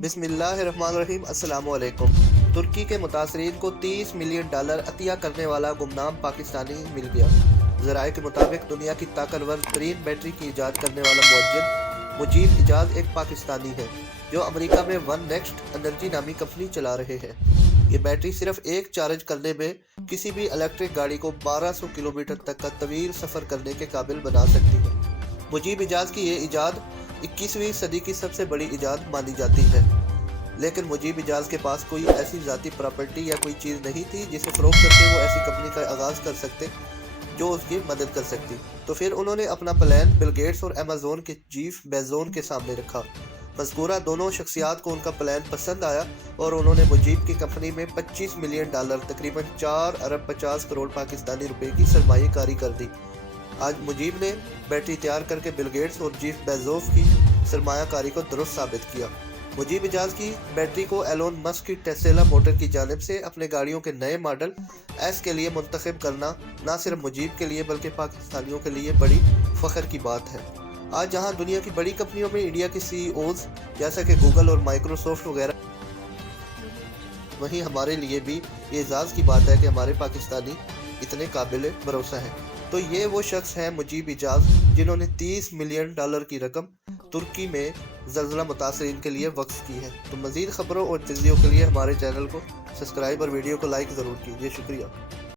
बिस्मिल्लाहिर्रहमानिर्रहीम। अस्सलाम वालेकुम। तुर्की के मुतासरीन को $30 मिलियन अतिया करने वाला गुमनाम पाकिस्तानी मिल गया। ज़राए के मुताबिक दुनिया की ताकतवर तरीन बैटरी की ईजाद करने वाला मुजीब इजाज एक पाकिस्तानी है जो अमेरिका में वन नेक्स्ट एनर्जी नामी कंपनी चला रहे हैं। ये बैटरी सिर्फ एक चार्ज करने में किसी भी इलेक्ट्रिक गाड़ी को 1200 किलोमीटर तक का तवील सफ़र करने के काबिल बना सकती है। मुजीब इजाज की ये ईजाद 21वीं सदी की सबसे बड़ी ईजाद मानी जाती है, लेकिन मुजीब इजाज के पास कोई ऐसी ज़ाती प्रॉपर्टी या कोई चीज़ नहीं थी जिसे फ़रोख्त करके वो ऐसी कंपनी का आगाज़ कर सकते जो उसकी मदद कर सकती। तो फिर उन्होंने अपना प्लान बिल गेट्स और अमेज़न के चीफ बेज़ोस के सामने रखा। मज़कूरा दोनों शख्सियात को उनका प्लान पसंद आया और उन्होंने मुजीब की कंपनी में $25 मिलियन तकरीबन 4 अरब 50 करोड़ पाकिस्तानी रुपए की सरमाएकारी कर दी। आज मुजीब ने बैटरी तैयार करके बिल गेट्स और जीफ बेज़ोस की सरमायाकारी को दुरुस्त साबित किया। मुजीब इजाज की बैटरी को एलोन मस्क की टेस्ला मोटर की जानिब से अपने गाड़ियों के नए मॉडल एस के लिए मुंतखब करना न सिर्फ मुजीब के लिए बल्कि पाकिस्तानियों के लिए बड़ी फ़ख्र की बात है। आज जहां दुनिया की बड़ी कंपनियों में इंडिया के सीईओज़ जैसा कि गूगल और माइक्रोसॉफ्ट वगैरह, वहीं हमारे लिए भी ये एजाज़ की बात है कि हमारे पाकिस्तानी इतने काबिल भरोसा हैं। तो ये वो शख्स हैं मुजीब इजाज जिन्होंने $30 मिलियन की रकम तुर्की में ज़लज़ला मुतासरीन के लिए वक्फ की है। तो मज़ीद ख़बरों और तज्ज़ियों के लिए हमारे चैनल को सब्सक्राइब और वीडियो को लाइक ज़रूर कीजिए। शुक्रिया।